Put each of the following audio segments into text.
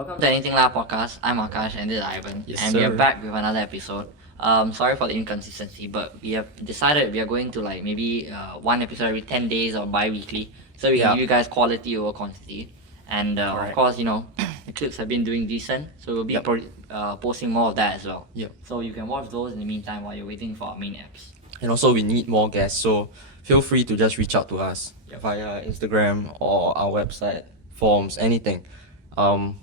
Welcome to Anything Lab podcast. I'm Aakash and this is Ivan, Yes, and we are sir. back with another episode. Sorry for the inconsistency, but we have decided we are going to like maybe one episode every 10 days or bi-weekly, so we can Yeah. give you guys quality over quantity. And of Correct. course, the clips have been doing decent, so we'll be Yep. posting more of that as well. Yep. So you can watch those in the meantime while you're waiting for our main apps. And also, we need more guests, so feel free to just reach out to us Yep. via Instagram or our website, forums, anything.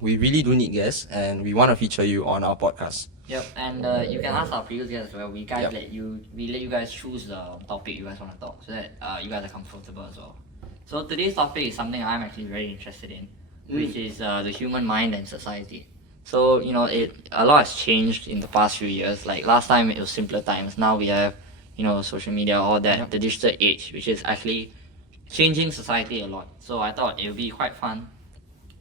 We really do need guests, and we want to feature you on our podcast. Yep, and you can ask our previous guests as well. We Yep. let you guys choose the topic you guys want to talk, so that you guys are comfortable as well. So today's topic is something I'm actually very interested in, which is the human mind and society. So a lot has changed in the past few years. Like last time it was simpler times. Now we have social media, all that, Yep. the digital age, which is actually changing society a lot. So I thought it would be quite fun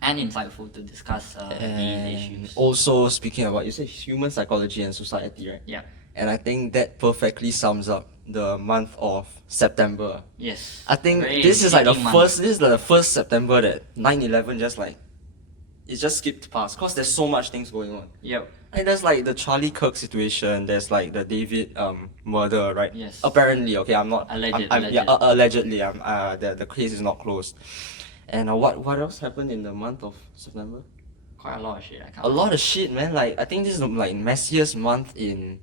and insightful to discuss these And issues. also, speaking about, you said human psychology and society, right? Yeah. And I think that perfectly sums up the month of September. Yes. I think Very this is like the shaking month. first. This is the first September that 9/11 just like it just skipped past, cause there's so much things going on. Yep. And there's like the Charlie Kirk situation. There's like the David murder, right? Yes. Apparently, okay. I'm not. Alleged- Yeah, allegedly. The case is not closed. And what else happened in the month of September? Quite a lot of shit. I can't. A lot of shit, man. Like I think this is the like messiest month in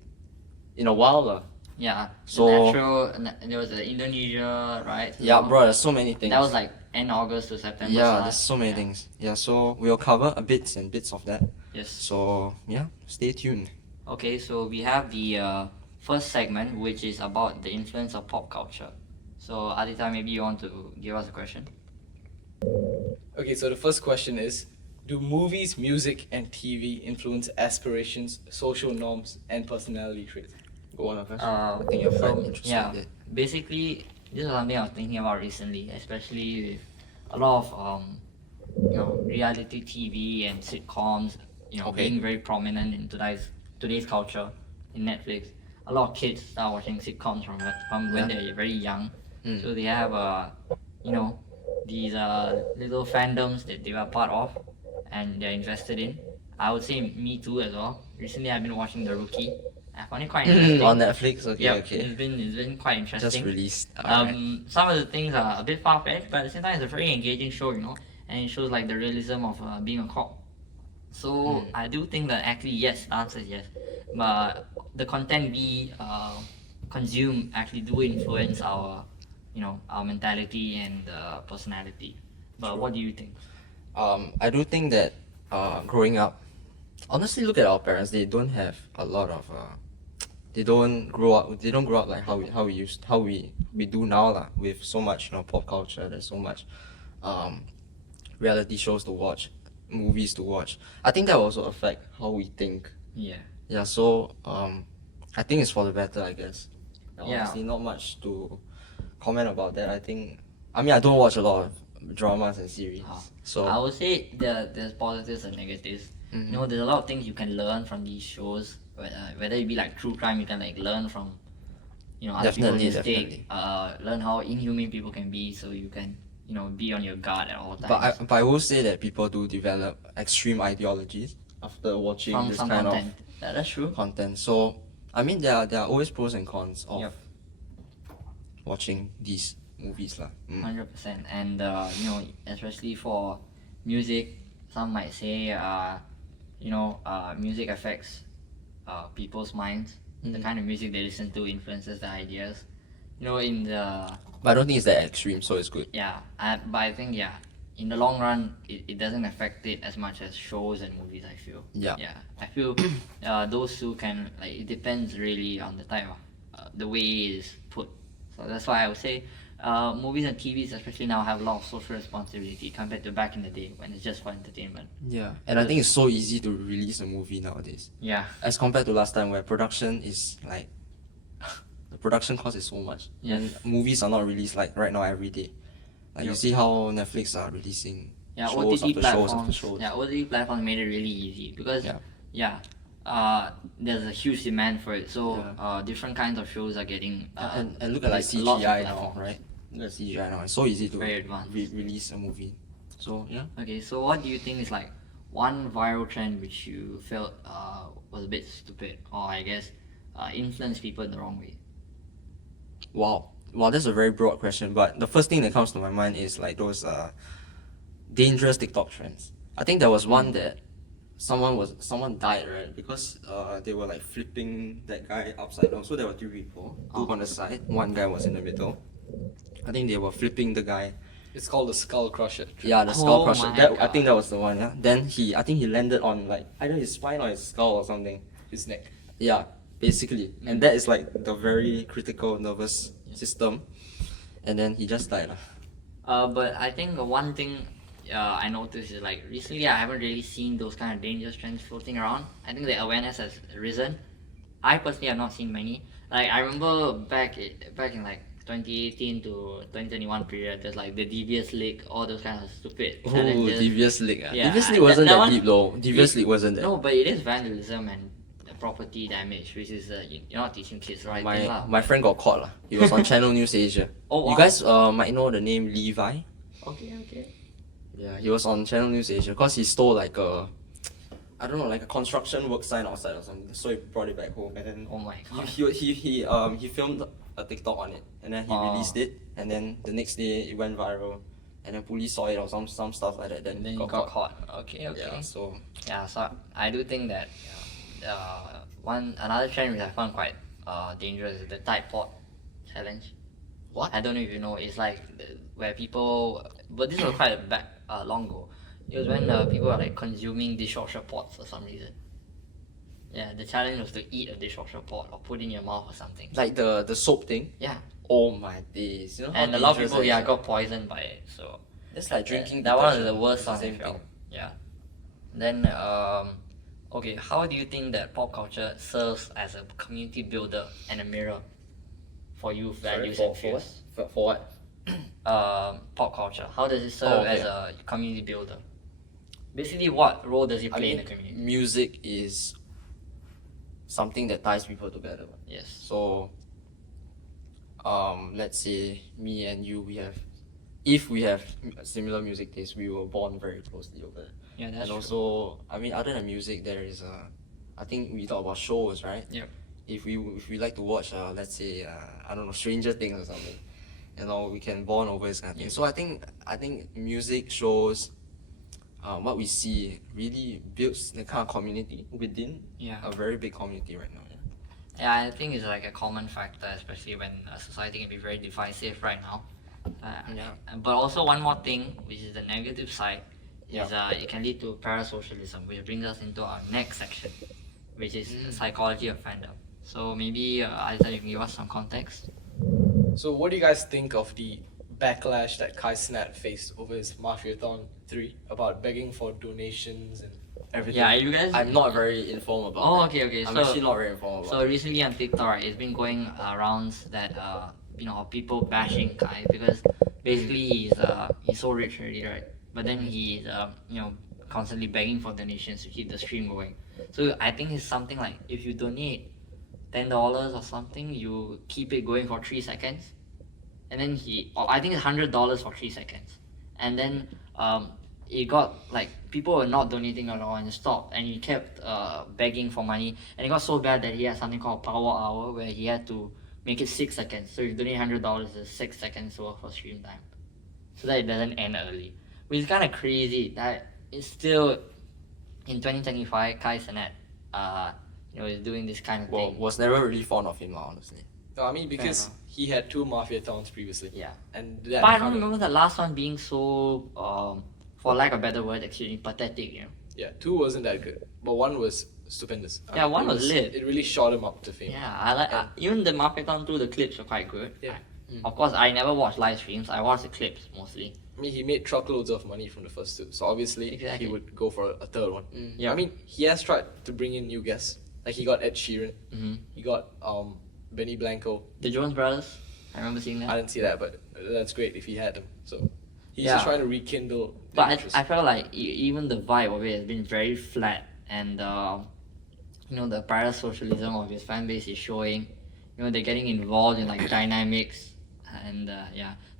a while, lah. Yeah. So- There was the Indonesia, right? Yeah, So bro. There's so many things. That was like end August to September. Yeah, start. there's so many Yeah. things. Yeah, so we'll cover a bits and bits of that. Yes. So yeah, stay tuned. Okay, so we have the first segment, which is about the influence of pop culture. So Aditya, maybe you want to give us a question. Okay, so the first question is, do movies, music, and TV influence aspirations, social norms, and personality traits? Go on, Akash. I think you're quite interested Yeah, in it. basically, this is something I was thinking about recently, especially with a lot of reality TV and sitcoms, Okay. being very prominent in today's culture in Netflix. A lot of kids start watching sitcoms from when Yeah. they're very young, Mm. so they have these little fandoms that they are part of and they're invested in. I would say me too as well. Recently, I've been watching The Rookie. I found it quite interesting. On Netflix, okay, Yeah, okay. it's been quite interesting. Just released. Alright. Some of the things are a bit far-fetched, but at the same time, it's a very engaging show, and it shows like the realism of being a cop. So I do think that actually yes, the answer is yes, but the content we consume actually do influence our mentality and personality. But what do you think? I do think that growing up, honestly, look at our parents. They don't have a lot of. They don't grow up like how we do now lah. With so much pop culture, there's so much reality shows to watch, movies to watch. I think that will also affect how we think. Yeah. Yeah, so I think it's for the better, I guess. Yeah. Honestly, not much to comment about that. I mean, I don't watch a lot of dramas and series, so I would say there's positives and negatives. There's a lot of things you can learn from these shows. Whether it be like true crime, you can like learn from other Definitely, people's mistake. definitely. Learn how inhumane people can be, so you can be on your guard at all times. but I will say that people do develop extreme ideologies after watching from this some kind content. That's true. of content. So I mean, there are always pros and cons of Yep. watching these movies lah. 100%. And especially for music, some might say music affects people's minds. The kind of music they listen to influences their ideas. In the But I don't think it's that extreme, so it's good. but I think in the long run, it doesn't affect it as much as shows and movies. I feel. Yeah. I feel those two can it depends really on the type of the way it is put. So that's why I would say movies and TVs, especially now, have a lot of social responsibility compared to back in the day when it's just for entertainment. Yeah, and I think it's so easy to release a movie nowadays. Yeah. As compared to last time where production is like the production cost is so much. Yes. And movies are not released like right now every day. Like you Yep. see how Netflix are releasing Yeah, shows OTT after shows after platforms. shows. Yeah, OTT platforms made it really easy because Yeah. there's a huge demand for it. So Yeah. Different kinds of shows are getting And look at like lots of CGI now, platforms. right? Look at CGI now. It's so easy to Very advanced. release a movie. So yeah. Okay, so what do you think is like one viral trend which you felt was a bit stupid, or I guess influenced people in the wrong way? Wow. Wow, that's a very broad question, but the first thing that comes to my mind is like those dangerous TikTok trends. I think there was one that someone died, right? Because they were like flipping that guy upside down. So there were 3 people, 2 on the side, 1 guy was in the middle. I think they were flipping the guy. It's called the Skull Crusher. Yeah, the skull Oh crusher. my That I think God. that was the one. Yeah. Then I think he landed on like either his spine or his skull or something. His neck. Yeah, basically. And that is like the very critical nervous system. And then he just died. But I think the one thing I noticed is like recently I haven't really seen those kind of dangerous trends floating around. I think the awareness has risen. I personally have not seen many. Like I remember back in like 2018 to 2021 period, there's like the devious league, all those kind of stupid Oh, challenges. Devious League. Yeah, Devious League wasn't that that one- deep though. Devious it- League wasn't that. No, but it is vandalism and property damage, which is you're not teaching kids the right thing lah. My friend got caught lah. He was on Channel News Asia. Oh, wow. You guys might know the name Levi. Okay. Yeah, he was on Channel News Asia because he stole like I don't know, like a construction work sign outside or something. So he brought it back home and then Oh my god. he filmed a TikTok on it and then he Oh. released it and then the next day it went viral and then police saw it or some stuff like that. Then And then you got got caught. caught. Okay. Yeah, so Yeah, so I do think that another trend which I found quite dangerous is the Tide Pod challenge. What? I don't know if you know. It's like where people, but this was quite long ago. It was when people were like consuming dishwasher pods for some reason. Yeah, the challenge was to eat a dishwasher pod or put in your mouth or something. like the soap thing. Yeah, Oh my days! You know how and a lot of dangerous people that is? got poisoned by it. So That's like drinking. that one is detergent. the worst It's the one I same felt. thing. Yeah. Then okay, how do you think that pop culture serves as a community builder and a mirror for youth values and fears? For what? Pop culture. How does it serve okay. as a community builder? Basically, what role does it I play in mean, the community? music is something that ties people together. Yes. So, let's say me and you, if we have similar music tastes, we were born very closely over it. Yeah, that's And true. also, I mean, other than music, there is I think we talk about shows, right? Yep. If we like to watch, let's say, I don't know, Stranger Things or something, you know, we can bond over this kind of thing. So I think music shows, what we see really builds the kind of community within Yeah. a very big community right now. Yeah, I think it's like a common factor, especially when a society can be very divisive right now. Yeah. But also one more thing, which is the negative side, is Yeah. it can lead to parasocialism, which brings us into our next section, which is psychology of fandom. So maybe Isaac, you can give us some context. So what do you guys think of the backlash that Kai Cenat faced over his Mafiathon 3 about begging for donations and everything? Yeah, you guys. I'm not very informed about Oh, that. okay. I'm So, actually not very informed about so recently on TikTok, right, it's been going around that people bashing Kai because basically he's so rich already, right? But then he's constantly begging for donations to keep the stream going. So I think it's something like if you donate $10 or something, you keep it going for 3 seconds, and then I think it's $100 for 3 seconds, and then it got like people were not donating at all and it stopped, and he kept begging for money, and it got so bad that he had something called power hour where he had to make it 6 seconds. So if you donate $100, it's 6 seconds worth of stream time, so that it doesn't end early, which is kind of crazy that it's still in 2025. Kai Cenat, is doing this kind of Well, thing. was never really fond of him, honestly. No, I mean, because he had 2 Mafiathons previously. Yeah. And But that I don't kind of- remember the last one being so, for lack of a better word, actually pathetic. Yeah, 2 wasn't that good, but 1 was stupendous. Yeah, one it was lit. It really shot him up to fame. Yeah, I like even the Mafiathon 2. The clips were quite good. Yeah. Of course, I never watched live streams. I watched the clips mostly. I mean, he made truckloads of money from the first 2, so obviously Exactly. he would go for a third one. Yeah. I mean, he has tried to bring in new guests. Like he got Ed Sheeran, Hmm. he got Benny Blanco. The Jonas Brothers. I remember seeing that. I didn't see that, but that's great if he had them. So he's Yeah. just trying to rekindle. the But interest. I felt like even the vibe of it has been very flat, and the parasocialism of his fan base is showing. They're getting involved in like dynamics, and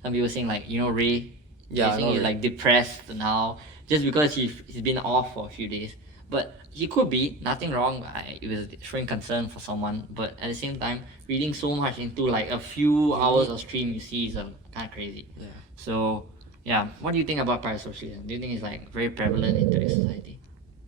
some people saying like Ray. Yeah, I Basically, know Ray. like depressed now, just because he's been off for a few days. But he could be nothing wrong. It was showing concern for someone, but at the same time, reading so much into like a few hours of stream, you see, is kind of crazy. Yeah. So yeah, what do you think about parasocialism? Do you think it's like very prevalent in today's society?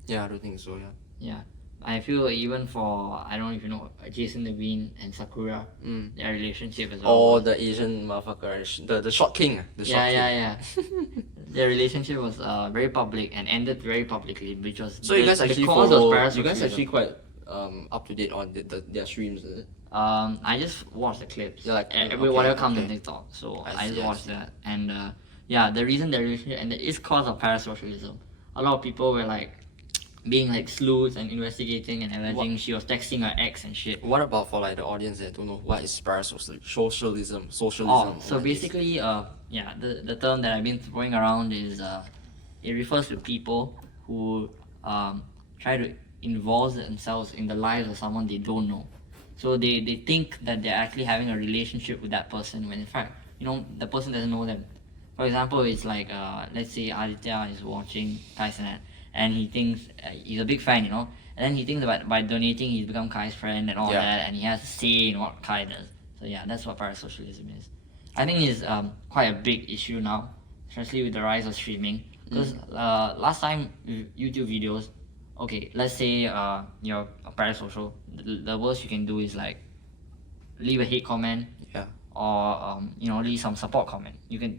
Yeah, I don't think so. Yeah. Yeah, I feel even for, I don't know if you know, Jason Levine and Sakura, their relationship as well. Or the Asian motherfucker, the short king. The short Yeah, king. yeah, yeah. Their relationship was very public and ended very publicly, which was So you guys the actually cause of follow. You parasocialism. guys actually quite up to date on their streams, is it? I just watched the clips. Yeah, like, with whatever comes on okay. TikTok. So I I see, just I watched see. that, and yeah, the reason their relationship ended is cause of parasocialism. A lot of people were like being like sleuths and investigating and alleging she was texting her ex and shit. What about for like the audience that don't know what is socialism? Oh, so What is- basically, yeah, the term that I've been throwing around is it refers to people who try to involve themselves in the lives of someone they don't know. So they think that they're actually having a relationship with that person when in fact, the person doesn't know them. For example, it's like let's say Aditya is watching Kai Cenat and he thinks he's a big fan, and then he thinks about by donating he's become Kai's friend and all Yeah. that, and he has a say in what Kai does. So yeah, that's what parasocialism is. I think it's quite a big issue now, especially with the rise of streaming. Because last time with YouTube videos, okay, let's say you're a parasocial, the worst you can do is like leave a hate comment Yeah. or leave some support comment.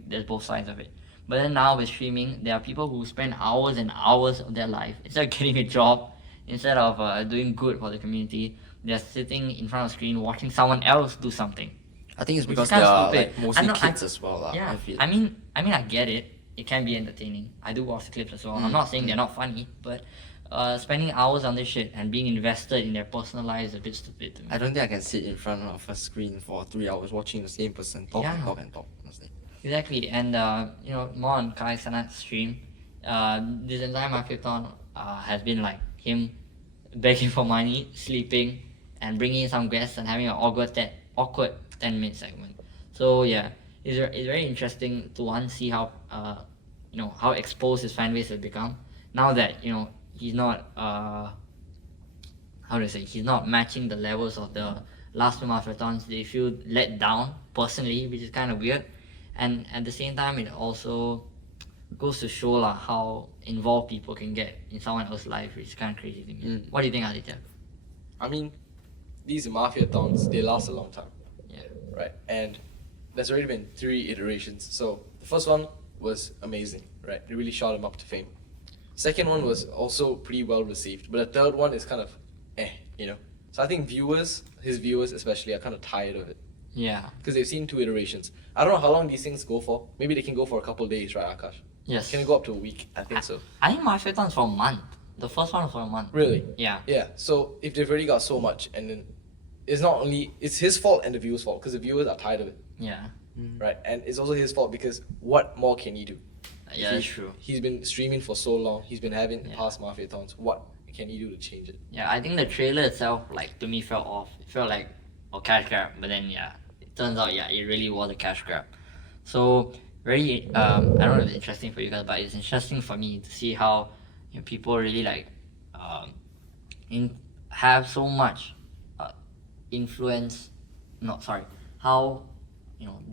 There's both sides of it. But then now with streaming, there are people who spend hours and hours of their life instead of getting a job, instead of doing good for the community, they're sitting in front of a screen watching someone else do something. I think it's Which because is they kinda are stupid. like mostly I know- kids as well. Lah, Yeah, I feel. I mean, I get it. It can be entertaining. I do watch the clips as well. I'm not saying they're not funny, but spending hours on this shit and being invested in their personal lives is a bit stupid to me. I don't think I can sit in front of a screen for 3 hours watching the same person talk and Yeah. talk and talk. Honestly. Exactly, and more on Kai Cenat's stream. This entire marathon has been like him begging for money, sleeping, and bringing in some guests and having an awkward 10-minute segment. So yeah, it's very interesting to see how how exposed his fan base has become now that he's not he's not matching the levels of the last two marathons. They feel let down personally, which is kind of weird. And at the same time, it also goes to show how involved people can get in someone else's life, which is kind of crazy to me. What do you think, Aditya? I mean, these mafia-thons, they last a long time, Yeah. right? And there's already been 3 iterations. So the first one was amazing, right? It really shot him up to fame. Second one was also pretty well received, but the third one is kind of So I think his viewers especially, are kind of tired of it Yeah. because they've seen 2 iterations. I don't know how long these things go for. Maybe they can go for a couple of days, right, Aakash? Yes. Can it go up to a week? I think so. I think my marathon's for a month. The first one was for a month. Really? Yeah. Yeah. So if they've already got so much, and then it's his fault and the viewers' fault because the viewers are tired of it, Yeah. right? And it's also his fault because what more can he do? Yeah, that's true. He's been streaming for so long. He's been having Yeah. past mafia-thons. What can he do to change it? Yeah, I think the trailer itself, to me, felt off. It felt like a cash grab, but then it turns out it really was a cash grab. So very, I don't know if it's interesting for you guys, but it's interesting for me to see how people really have so much influence. No, sorry, how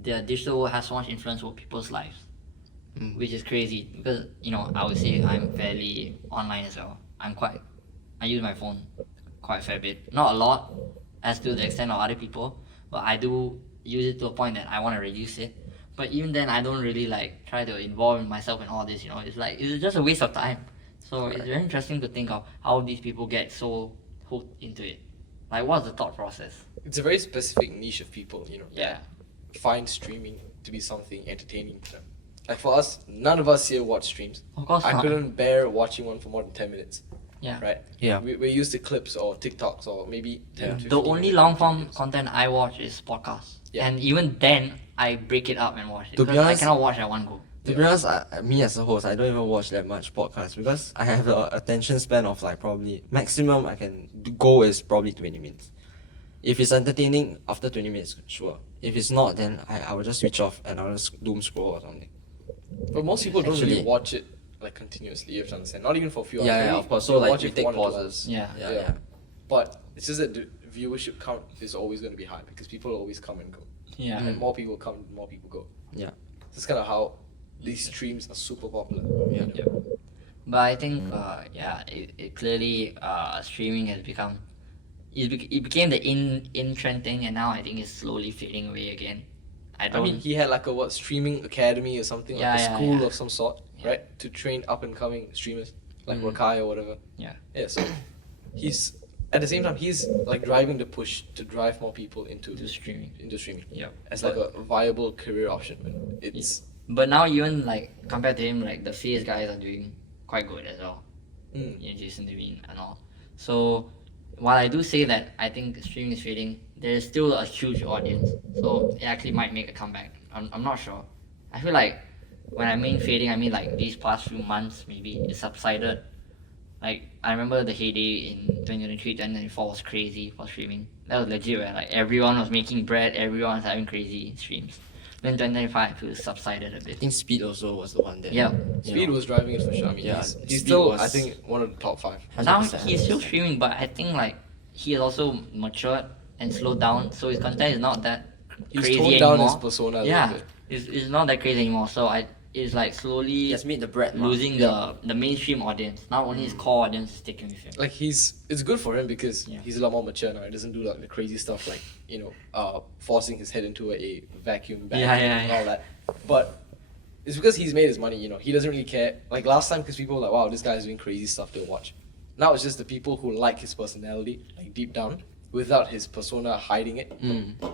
the digital world has so much influence over people's lives, which is crazy because I would say I'm fairly online as well. I use my phone quite a fair bit. Not a lot, as to the extent of other people, but I do use it to a point that I want to reduce it. But even then, I don't really try to involve myself in all this. It's just a waste of time. So it's very interesting to think of how these people get so hooked into it. What's the thought process? It's a very specific niche of people, Yeah. that find streaming to be something entertaining to them. Like for us, none of us here watch streams. Of course I not. couldn't bear watching one for more than 10 minutes. Yeah. Right? Yeah. We're used to clips or TikToks or maybe 10 to 15 The only minute long form videos. content I watch is podcasts. Yeah. And even then, I break it up and watch it. To be because honest- I cannot watch at one go. To be honest, me as a host, I don't even watch that much podcasts because I have an attention span of probably maximum I can go is probably 20 minutes. If it's entertaining, after 20 minutes, sure. If it's not, then I will just switch off and I'll just doom scroll or something. But most people don't really Actually- watch it like continuously. You have to understand. Not even for a few hours. Yeah, Maybe of course. So you'll like watch you it for take 1 or 2 hours. pauses. Yeah. Yeah. But it's just that the viewership count is always going to be high because people always come and go. Yeah. And more people come, more people go. Yeah. That's kind of how these streams are super popular. Yeah. Yeah. But I think, it clearly streaming has become, it became the in trend thing, and now I think it's slowly fading away again. I I don't. mean, he had like a streaming academy or something, Yeah, like a yeah, school yeah. of some sort, Yeah. right? To train up and coming streamers like Mm. Rakai or whatever. Yeah. Yeah, so he's at the same time he's like driving the push to drive more people into to streaming. streaming Yeah. as like a viable career option. When it's But now even like compared to him, like the face guys are doing quite good as well. Mm. You know, Jason Devine and all. So while I do say that I think streaming is fading, there is still a huge audience. So it actually might make a comeback. I'm not sure. I feel like when I mean fading, I mean like these past few months maybe it subsided. Like I remember the heyday in 2023, 2024 was crazy for streaming. That was legit where like everyone was making bread, everyone was having crazy streams. Then 2025 I feel it subsided a I bit. think Speed also was the one that. Yeah. Speed was driving it for sure. I mean, Yeah, he's Speed still was- I think one of the top 5. Now 100%. he's still streaming, but I think like he has also matured and slowed down, so his content is not that He's crazy toned anymore. down his persona a yeah, little bit. it's not that crazy anymore. So it's like He slowly has made the bread. mah. losing the mainstream audience. Now only his core audience is sticking with him. Like it's good for him because Yeah. he's a lot more mature now. He doesn't do like the crazy stuff like forcing his head into a vacuum bag and all that. But it's because he's made his money. He doesn't really care. Like last time, because people were like, wow, this guy's doing crazy stuff to watch. Now it's just the people who like his personality, like deep down, without his persona hiding it.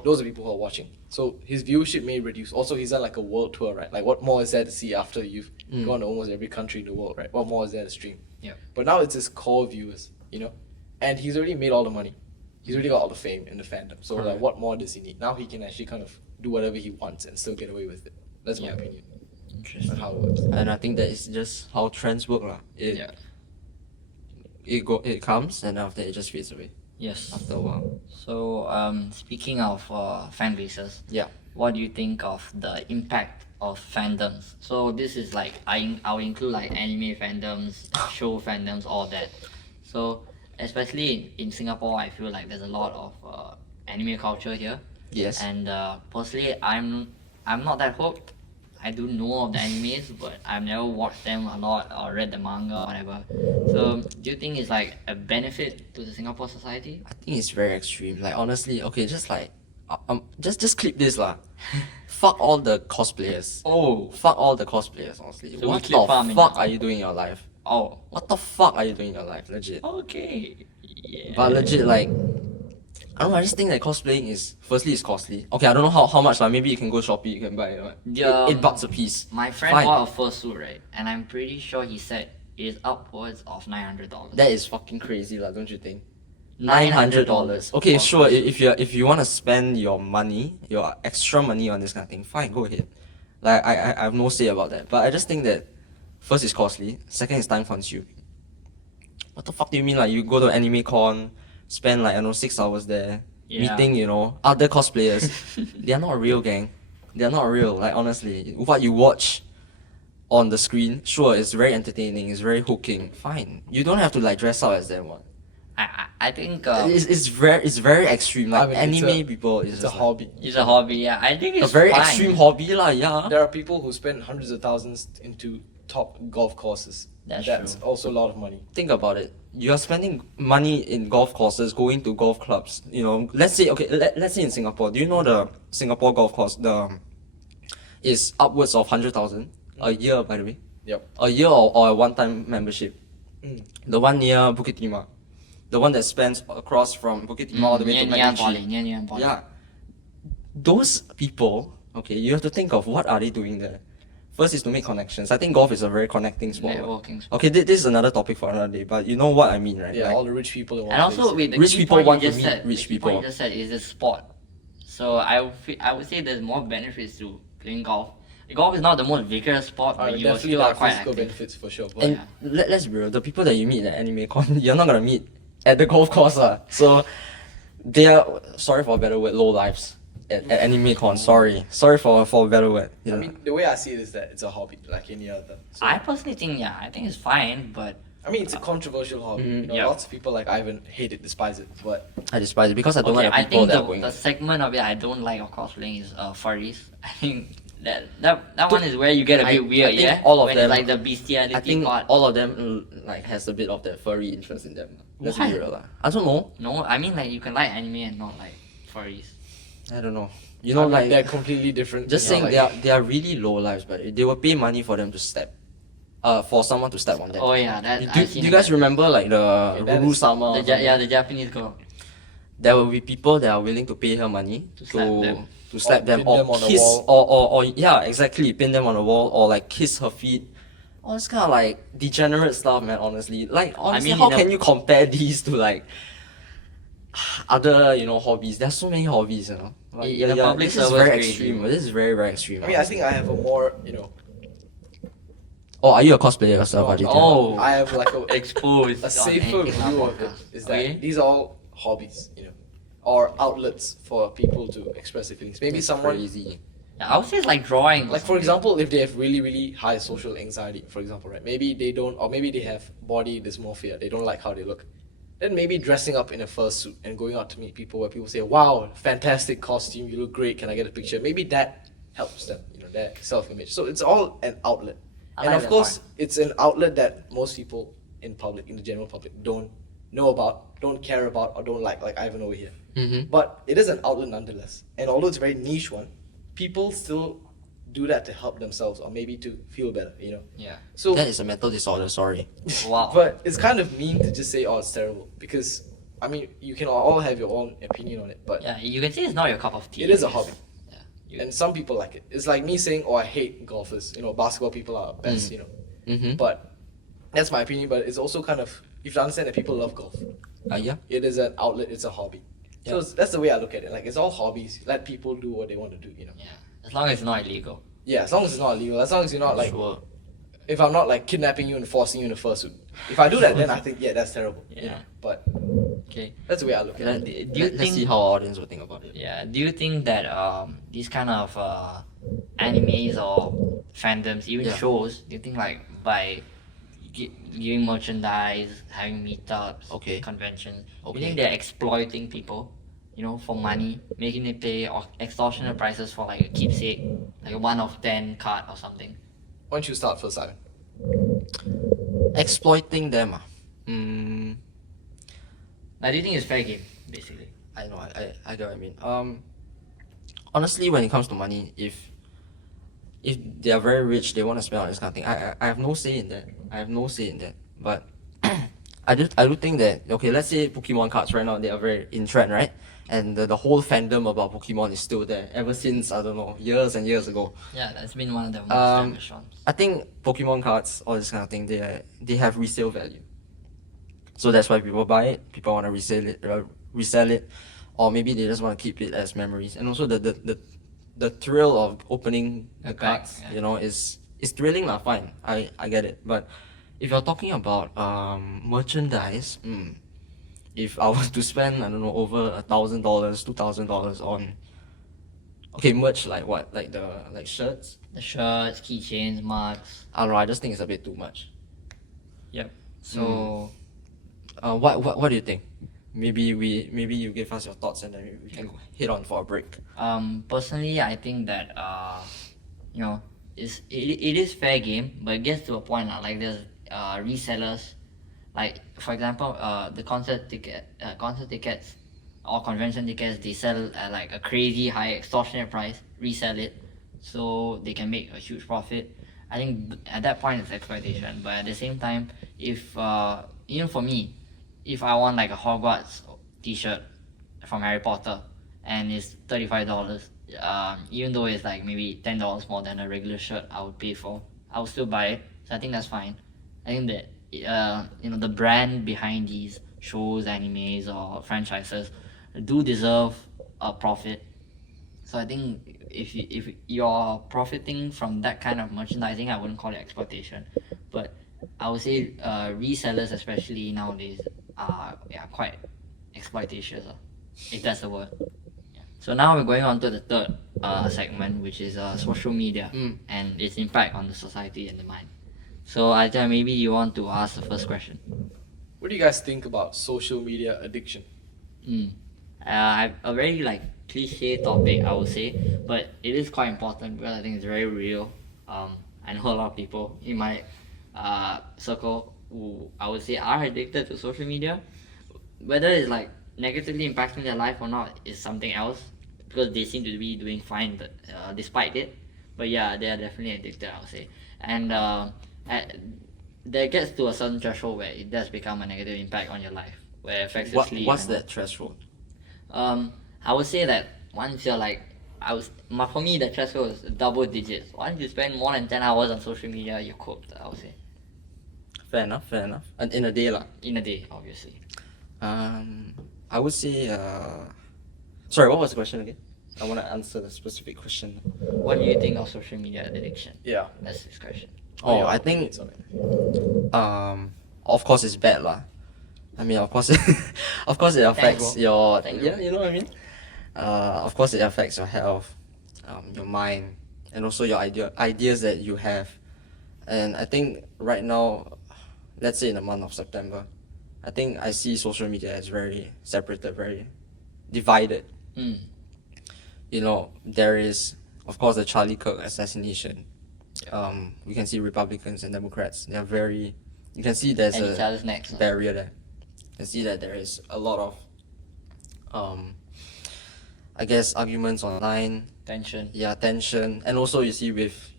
Those are people who are watching. So his viewership may reduce. Also, he's on like a world tour, right? Like, what more is there to see after you've gone to almost every country in the world, right? What more is there to stream? Yeah. But now it's his core viewers, and he's already made all the money. He's already got all the fame and the fandom. So like, Correct. what more does he need? Now he can actually kind of do whatever he wants and still get away with it. That's my Yeah. opinion on Interesting. how it works. And I think that is just how trends work, lah. Yeah. It comes and after it just fades away Yes. after a while. So speaking of fan bases, Yeah. what do you think of the impact of fandoms? So this is like I'll include like anime fandoms, show fandoms, all that. So especially in Singapore, I feel like there's a lot of anime culture here, Yes. and personally, I'm not that hooked. I do know of the animes, but I've never watched them a lot or read the manga or whatever. So do you think it's like a benefit to the Singapore society? I think it's very extreme. Like honestly, okay, just like just clip this lah. Fuck all the cosplayers. Oh, Fuck all the cosplayers, honestly. So we what clip the farming fuck now. are you doing in your life? oh, What the fuck are you doing in your life? Legit. okay. Yeah. But legit, like, I don't know, I just think that cosplaying is, firstly, it's costly. Okay, I don't know how much, like, maybe you can go Shopee, you can buy it, Yeah, $8 a piece. My friend Fine. bought a fursuit, right? And I'm pretty sure he said it is upwards of $900. That is fucking crazy, lah, don't you think? $900. $900. Okay, sure, if you want to spend your money, your extra money on this kind of thing, fine, go ahead. Like, I have no say about that. But I just think that, first, it's costly. Second, it's time consuming. What the fuck do you mean? Like, you go to anime con, spend like, I don't know, 6 hours there, Yeah. meeting, other cosplayers. They are not real, gang. They are not real. Like, honestly, what you watch on the screen, sure, it's very entertaining, it's very hooking. Fine. You don't have to like dress up as them, one. I think It's very extreme. Like, I mean, it's anime a- people It's is a just like, hobby. it's a hobby. Yeah, I think a it's very fine. extreme hobby, lah. Yeah. There are people who spend hundreds of thousands into top golf courses. That's true. also a lot of money. Think about it. You are spending money in golf courses, going to golf clubs. Let's say let's say in Singapore. Do you know the Singapore golf course? Is upwards of 100,000 a year, by the way. Yep. A year or a one-time membership. Mm. The one near Bukit Timah, the one that spans across from Bukit Timah all the way to near Poly, MacRitchie. near Ngee Poly. Yeah. Those people, okay, you have to think of what are they doing there. First is to make connections. I think golf is a very connecting sport. Networking sport. Okay, this is another topic for another day, but you know what I mean, right? Yeah, Like, all the rich people in one And also, place. with the Rich key people point want you to just meet said, rich the key point people. you just said is a sport. So I would say there's more benefits to playing golf. Golf is not the most vigorous sport, but you definitely still there are are quite physical active. benefits for sure. But and let's be real, the people that you meet at anime con, you're not gonna meet at the golf course, So they are, sorry for a better word, low lives. at anime con. Sorry for a better word. I mean, the way I see it is that it's a hobby, like any other. So, I personally think, yeah, I think it's fine, but I mean, it's a controversial hobby. You know, Yeah. lots of people like Ivan hate it, despise it. But I despise it because I don't okay, like I the people think that the, are going. the segment of it I don't like of cosplaying is furries. I think that one is where you get a I- bit weird, I think yeah? all of when them- it's like the bestiality I think part. all of them like has a bit of that furry interest in them. Let's be Why? real lah. I don't know. No, I mean like you can like anime and not like furries. I don't know. You I know, mean, like they're completely different. just you know, saying like, they are really low lives, but they will pay money for them to step. For someone to step on them. Oh yeah, that Do, I've do seen you guys that. remember like the that Ruru is- Sama? The the Japanese girl. There will be people that are willing to pay her money To slap them. to slap Or them pin or them on a kiss wall. or yeah, exactly, pin them on a wall or like kiss her feet. All this kind of like degenerate stuff, man. Honestly, like honestly, mean, how in a- can you compare these to like other hobbies? There's so many hobbies, you know. Like, In a public this is server, very it's extreme. crazy. This is very very extreme. I mean, I think I have a more, Oh, are you a cosplayer yourself, Aditya? Oh, I have like a exposed. a on safer anything on view of it podcast. is that Okay. these are all hobbies, or outlets for people to express their feelings. Maybe It's someone, crazy. Yeah, I would say it's like drawing. or like for something. example, if they have really, really high social anxiety, for example, right? Maybe they don't, or maybe they have body dysmorphia. They don't like how they look. Then maybe dressing up in a fursuit and going out to meet people where people say, "Wow, fantastic costume! You look great. Can I get a picture?" Maybe that helps them, their self-image. So it's all an outlet. I And like of that course, it's an outlet that most people in the general public, don't know about, don't care about, or don't like Ivan over here. Mm-hmm. But it is an outlet nonetheless. And although it's a very niche one, people still do that to help themselves or maybe to feel better, Yeah. So, That is a mental disorder. Sorry. Wow. but it's kind of mean to just say, oh, it's terrible. Because, I mean, you can all have your own opinion on it, but Yeah, you can say it's not your cup of tea. it is a I guess. hobby. Yeah. You- And some people like it. It's like me saying, oh, I hate golfers. Basketball people are best, Mm-hmm. But that's my opinion. But it's also kind of, you have to understand that people love golf. Yeah. It is an outlet. It's a hobby. So Yeah. that's the way I look at it. Like, it's all hobbies. Let people do what they want to do. Yeah. As long as it's not illegal. Yeah, as long as it's not illegal. As long as you're not like, Sure. if I'm not like kidnapping you and forcing you in a fursuit. If I do that, then I think that's terrible. Yeah. But Okay. that's the way I look at Let, it. Do you let's think- see how our audience will think about it. Yeah. Do you think that these kind of animes or fandoms, even Yeah. shows, do you think like by giving merchandise, having meetups, Okay. conventions, do Okay. you think they're exploiting people, for money, making them pay extortionate prices for like a keepsake, like a 1 of 10 card or something? Why don't you start first, Simon? Exploiting them. Like, do you think it's fair game, basically? I know. I get what I mean. Honestly, when it comes to money, if they are very rich, they want to spend on this kind of thing. I have no say in that. I have no say in that. But I do think that, okay, let's say Pokemon cards right now, they are very in trend, right? And the whole fandom about Pokemon is still there ever since, I don't know, years and years ago. Yeah, that's been one of the most famous ones. I think Pokemon cards, all this kind of thing, they have resale value. So that's why people buy it. People want to resell it, or maybe they just want to keep it as memories. And also the thrill of opening the The cards, packs, yeah. is thrilling lah. Fine, I get it. But if you're talking about merchandise, if I was to spend, I don't know, over $1,000, $2,000 on, okay, merch like what, like shirts. The shirts, keychains, mugs. I don't know. I just think it's a bit too much. Yep. So, What do you think? Maybe you give us your thoughts and then we can hit on for a break. personally, I think that it is fair game, but it gets to a point like there's resellers, like for example, the concert tickets or convention tickets, they sell at like a crazy high extortionate price, resell it, so they can make a huge profit. I think at that point it's exploitation. But at the same time, if even for me, if I want like a Hogwarts T-shirt from Harry Potter and it's $35, even though it's like maybe $10 more than a regular shirt I would pay for, I would still buy it. So I think that's fine. I think that the brand behind these shows, animes, or franchises do deserve a profit. So I think if you're profiting from that kind of merchandising, I wouldn't call it exploitation. But I would say resellers, especially nowadays, are quite exploitations, if that's the word. So now we're going on to the third segment, which is social media and its impact on the society and the mind. So I think maybe you want to ask the first question. What do you guys think about social media addiction? A very like cliche topic, I would say, but it is quite important because I think it's very real. I know a lot of people in my circle who I would say are addicted to social media. Whether it's like negatively impacting their life or not is something else because they seem to be doing fine despite it. But yeah, they are definitely addicted, I would say. And there gets to a certain threshold where it does become a negative impact on your life, where it affects your sleep. What's and all. that threshold? I would say that once you're like, for me, the threshold is double digits. Once you spend more than 10 hours on social media, you're cooked, I would say. Fair enough, fair enough. And in a day lah. In a day, obviously. I would say. Sorry, what was the question again? I want to answer the specific question. What do you think of social media addiction? Yeah. That's this question. Oh, Your I think opinions on it. of course it's bad lah. I mean, of course, of course it affects bro. your Thanks, yeah, bro. you know what I mean. Of course it affects your health, your mind, and also your ideas that you have. And I think right now, let's say in the month of September, I think I see social media as very separated, very divided. You know, there is of course the Charlie Kirk assassination. We can see Republicans and Democrats. They are very. You can see there's And each a other's next. barrier there. You can see that there is a lot of, I guess, arguments online. Tension. Yeah, tension, and also you see with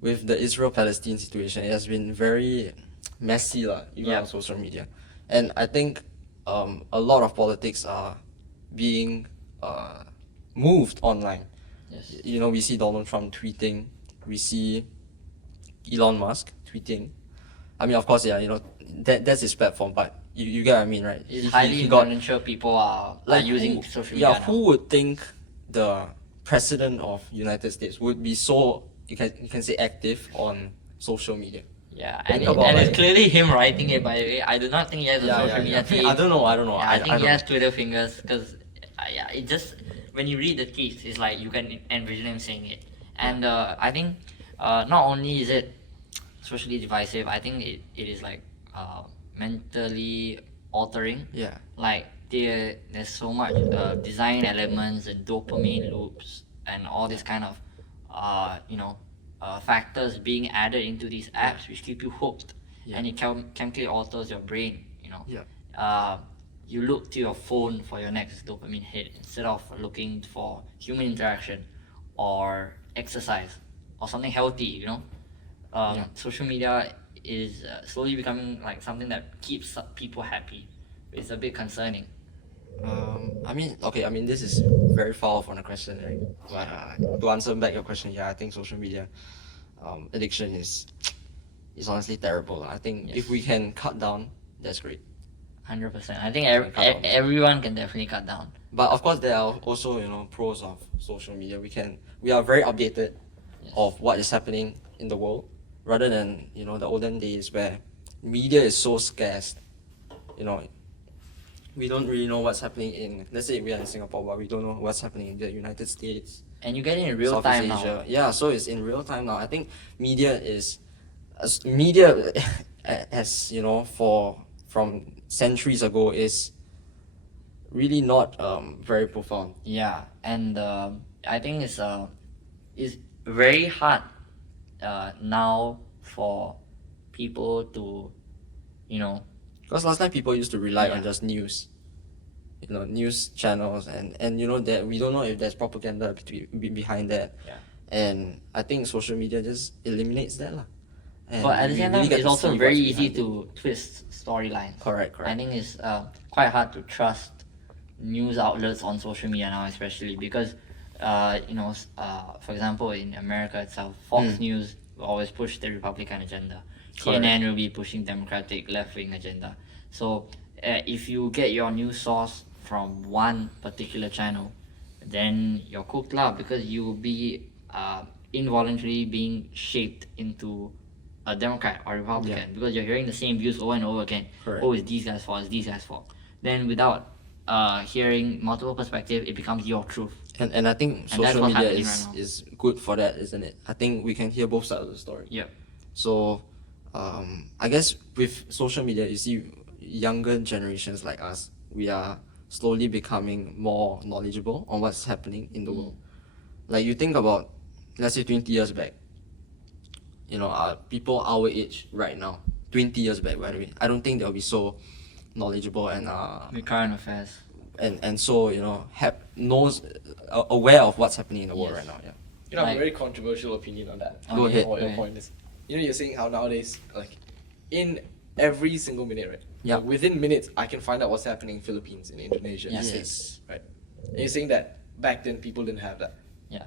the Israel-Palestine situation, it has been very messy lah, even Yeah. on social media, and I think a lot of politics are being moved online. Yes. You know, we see Donald Trump tweeting, we see Elon Musk tweeting. I mean, of course, yeah, you know, that's his platform, but you get what I mean, right? It's highly influential people are using social media yeah, now. who would think the president of United States would be so you can say active on social media? Yeah, Think and, about and it's like- clearly him writing it, by the way. I do not think he has a social media team. I don't know. Yeah, I think I he don't has Twitter fingers because yeah, it just when you read the tweets, it's like you can envision him saying it. And I think not only is it socially divisive, I think it is like mentally altering. Yeah. Like there's so much design elements and dopamine loops and all this kind of factors being added into these apps which keep you hooked, and it chemically alters your brain. You look to your phone for your next dopamine hit instead of looking for human interaction or exercise or something healthy. Social media is slowly becoming like something that keeps people happy. It's a bit concerning. I mean, this is very far off on the question, right? But to answer back your question, yeah, I think social media addiction is honestly terrible. I think if we can cut down, that's great. 100%. I think cut down. everyone can definitely cut down. But of course, there are also pros of social media. We are very updated of what is happening in the world, rather than the olden days where media is so scarce. We don't really know what's happening in, let's say we are in Singapore, but we don't know what's happening in the United States, And you get it in real Southeast time Asia. now. Yeah, so it's in real time now. I think media as from centuries ago is really not very profound. Yeah, and I think it's very hard now for people to, Because last time people used to rely on Yeah. just news, news channels, and that we don't know if there's propaganda behind that. Yeah. And I think social media just eliminates that lah. And but at the we same really time, get it's to also see very what's easy behind it. to twist storylines. Correct. I think it's quite hard to trust news outlets on social media now, especially because, for example, in America itself, Fox News will always push the Republican agenda. CNN will be pushing Democratic left-wing agenda. So if you get your news source from one particular channel, then you're cooked lah, because you will be involuntarily being shaped into a Democrat or Republican because you're hearing the same views over and over again. Correct. Oh, it's these guys' fault, it's these guys' fault. Then without hearing multiple perspectives, it becomes your truth. And I think And that's social what's media happening right now. is good for that, isn't it? I think we can hear both sides of the story. Yep. So, I guess with social media, you see younger generations like us, we are slowly becoming more knowledgeable on what's happening in the world. Like you think about, let's say 20 years back, people our age right now, 20 years back by the way, I don't think they'll be so knowledgeable and With current affairs. and so aware of what's happening in the world Yes. right now. Yeah. I have Like- a very controversial opinion on that. Go ahead. What your Okay. point is. You're saying how nowadays, like, in every single minute, right? Yeah. Like, within minutes, I can find out what's happening in Philippines, in Indonesia, in the Yes. States, right? And you're saying that back then people didn't have that, Yeah.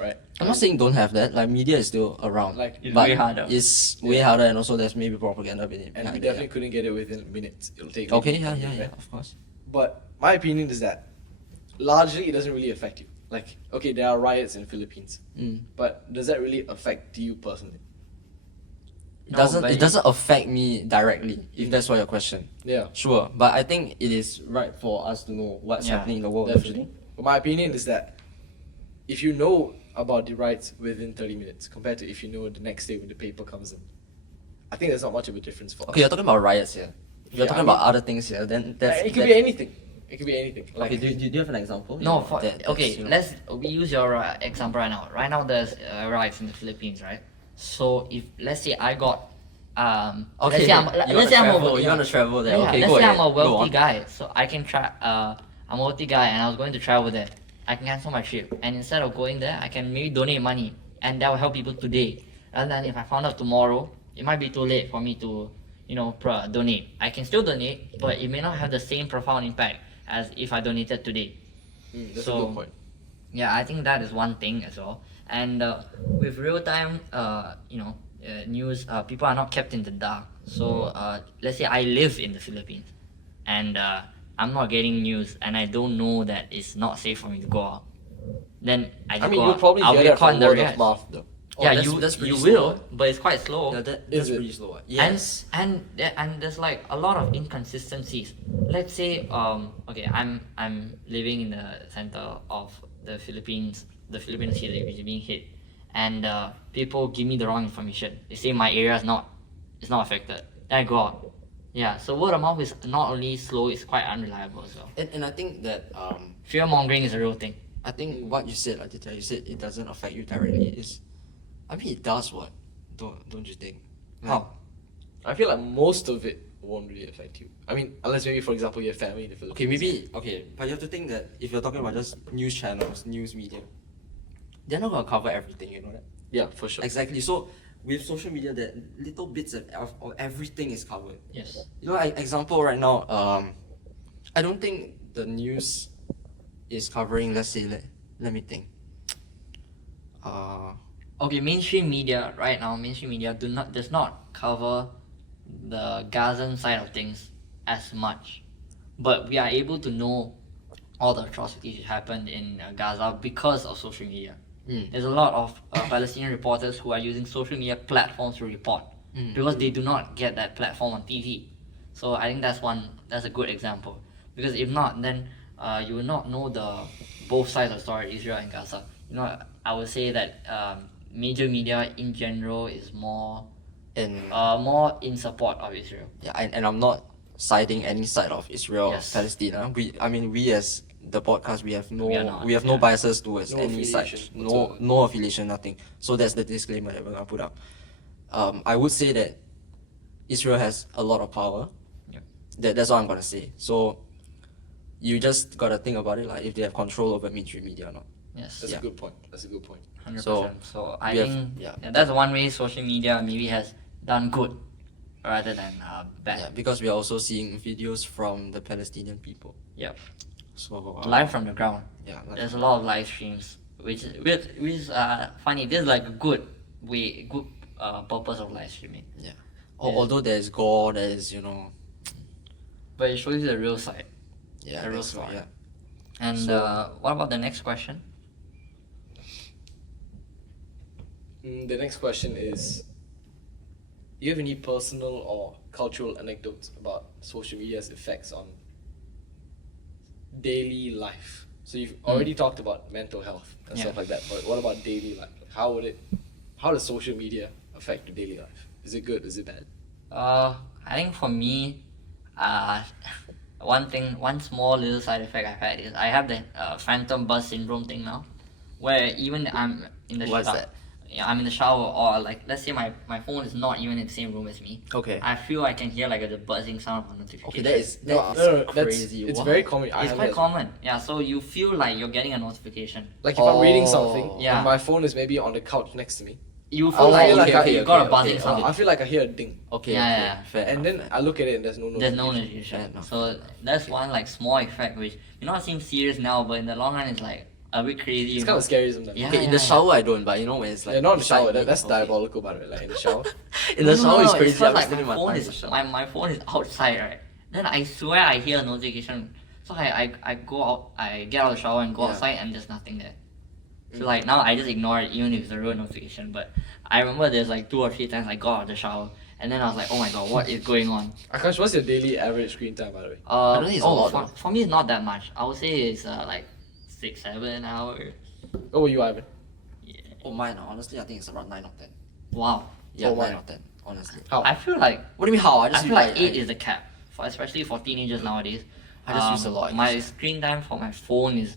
right? I'm not saying don't have that. Like media is still around. Like, It's but way harder. It's way harder, and also there's maybe propaganda with it. and behind we it, definitely couldn't get it within minutes. It'll take. yeah. Okay, maybe yeah, a yeah, day, yeah, right? of course. But my opinion is that largely it doesn't really affect you. Like, okay, there are riots in Philippines, but does that really affect you personally? It No, doesn't. but It it- doesn't affect me directly, if that's what your question. Yeah, Sure, but I think it is right for us to know what's Yeah, happening in the world. definitely. But my opinion is that if you know about the riots within 30 minutes compared to if you know the next day when the paper comes in, I think there's not much of a difference for Okay, you're talking about riots here. If you're Yeah, talking I about other things here, then that's. it could be anything. It could be anything. Like, Okay, do you have an example? No, Yeah, for, that's, okay, you know. let's we use your example right now. Right now, there's riots in the Philippines, right? So if let's say I got, Okay, let's say I'm, you let's say I'm travel, a, you wanna travel there. Yeah, Okay, let's go say ahead. I'm a Go wealthy on. guy, so I can try. I'm a wealthy guy, and I was going to travel there. I can cancel my trip, and instead of going there, I can maybe donate money, and that will help people today. And then if I found out tomorrow, it might be too late for me to, donate. I can still donate, but it may not have the same profound impact as if I donated today. that's So- a good point. Yeah, I think that is one thing as well. And with real time, news, people are not kept in the dark. So let's say I live in the Philippines, and I'm not getting news, and I don't know that it's not safe for me to go out. Then I just I mean, go you'll out. probably I'll get be it caught from in the word of riots. mouth, though. Oh, Yeah, that's pretty you slow. will, but it's quite slow. Yeah, that's Is it? pretty slow. Yes. And there's like a lot of inconsistencies. Let's say okay, I'm living in the center of the Philippines, which is being hit, and people give me the wrong information. They say my area is not affected. Then I go out. Yeah, so word of mouth is not only slow, it's quite unreliable as well. And I think that Fear mongering is a real thing. I think what you said, Aditya, you said it doesn't affect you directly. I mean, it does. What? Don't you think? How? I feel like most of it won't really affect you. I mean, unless maybe, for example, you have family in the Philippines. But you have to think that if you're talking about just news channels, news media, they're not gonna cover everything. You know that? Yeah, for sure. Exactly. So with social media, that little bits of everything is covered. Yes. Example right now, I don't think the news is covering. Let's say, let me think. Okay, mainstream media right now, does not cover the Gazan side of things as much, but we are able to know all the atrocities that happened in Gaza because of social media. There's a lot of Palestinian reporters who are using social media platforms to report because they do not get that platform on TV. So I think that's a good example, because if not, then you will not know the both sides of the story, Israel and Gaza. I would say that major media in general is more And more in support of Israel. yeah, and I'm not siding any side of Israel or Yes. Palestine. We as the podcast, we have no We are not, no yeah. biases towards No any side. affiliation No whatsoever. no affiliation, nothing. So that's the disclaimer that we're gonna put up. I would say that Israel has a lot of power. Yep. That's what I'm gonna say. So you just gotta think about it, like if they have control over mainstream media or not. Yes, That's Yeah. a good point. That's a good point. 100%. So I we have- think yeah. that's one way social media maybe has done good rather than bad. Yeah, because we are also seeing videos from the Palestinian people. Yep. So Live from the ground. Yeah. There's a lot of live streams, which is funny. This is like a good purpose of live streaming, Yeah. Yeah. Although there's gore, there's but it shows you the real side. yeah, The real that's story. yeah. And So- what about the next question? The next question is: do you have any personal or cultural anecdotes about social media's effects on daily life. So you've already talked about mental health and Yeah. stuff like that, but what about daily life? Like, how does social media affect your daily life? Is it good? Is it bad? I think for me, uh, one small little side effect I've had is I have the phantom buzz syndrome thing now, where even I'm in the What's shower, that? yeah, I'm in the shower, or like let's say my phone is not even in the same room as me. Okay. I feel I can hear like the buzzing sound of a notification. Okay, that is crazy. It's Wow. very common. I It's have quite that. common. Yeah, so you feel like you're getting a notification. Like if I'm reading something, Oh. Yeah. and my phone is maybe on the couch next to me, You I feel like, feel like you got a buzzing okay, sound. I feel like I hear a ding, Okay, Yeah, okay, yeah. fair and enough, then fair I look at it and there's no There's notification. no notification. Fair enough. So that's one like small effect which seems serious now, but in the long run it's like a bit crazy. It's you kind know? of scary sometimes. Yeah. Okay, in the shower I don't, but you know when it's like Yeah, not in the beside shower. me, That's okay. diabolical, by the way. Like in the shower. In the shower is it's crazy. 'cause, I'm like, spending my my phone time in is the shower. my phone is outside, right? Then I swear I hear a notification. So I go out, I get out of the shower and go Yeah. outside and there's nothing there. So like now I just ignore it even if it's a real notification. But I remember there's like 2 or 3 times I got out of the shower and then I was like, oh my god, what is going on? Akash, what's your daily average screen time, by the way? don't think it's a lot, though. for me it's not that much. I would say it's like 6-7 hours. What were you, Ivan? Yeah. Oh, mine, honestly, I think it's around 9 or 10. Wow. Yeah, Oh, 9 mine. or 10, honestly. How? I feel like What do you mean how? I feel like 8 I- is the cap, especially for teenagers nowadays. I just use a lot, I My guess. screen time for my phone is